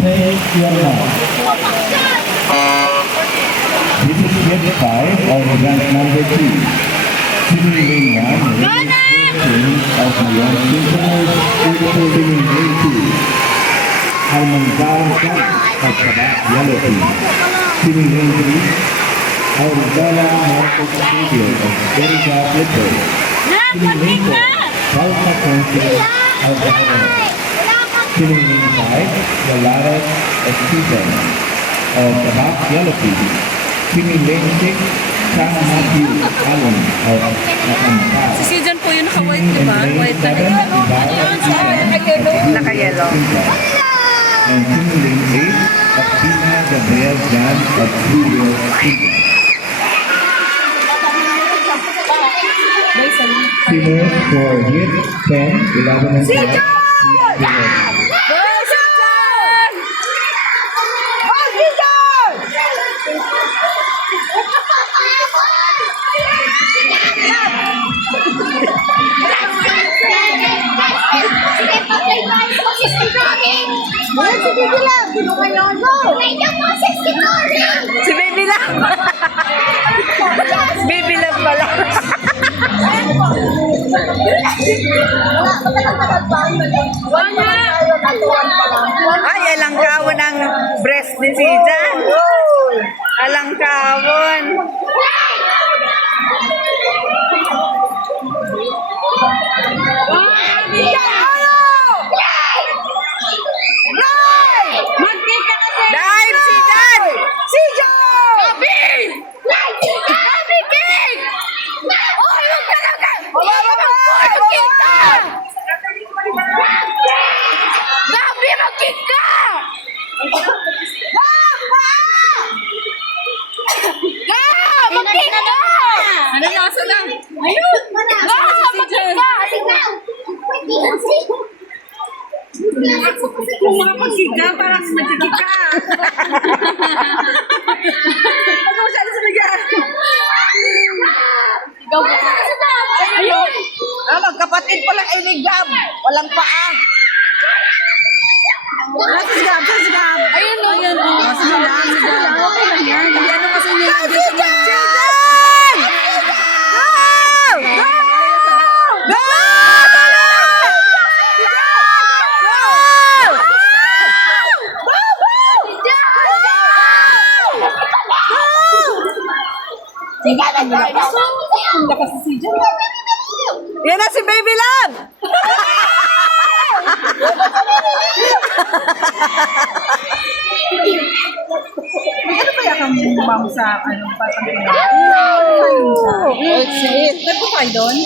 Take your mark. This is grade 5 of rank number 2. Simulating 1, registration of Mayon Synchronous Recording Grade 2. Almanzar Camp of Sabak Yellow Team. Simulating 3, Aurigala Marcos Studio of Erika Flipper. Simulating 4, Salsa Council of Sabak. Simulating 5, the Lares of Susan of Sabak Yellow Team. Simulating 6, San Matthew Allen of Almanzar. Si Sijan po yung naka-white, di ba? White na rin. Naka-yellow. And simulating 8, Akina Gabriel Jan of Studio Susan. Simmers for hit 10, 11 and 12. Si Baby Love. Baby Love pala. Ay, alang kawon ang breast ni Sijan. Alang kawon. Dive, Sijan! Sijan! Gabi! Gabi, cake! Oh, yung talaga! Mag-cake ka! Gabi, mag-cake ka! Mag-cake ka! Ano nasa lang? Ayun! Mag-cake ka! Kung makapag-cake ka, parang mag-cake ka! Ano siya sa ligan? Ikaw ba? Ayun! Magkapatid pala kay Ligab. Walang paa. Nasa sigab, sa sigab. Ayun o. Ayun o. Sige lang, sige lang. Okay lang yan. Hindi ano kasi niya. Sigan! Sigan! Go! Go! Go! Yan na si Baby Love! Ano kaya kang bumang sa anong patang? Oh, it's it. Nagpo kayo doon?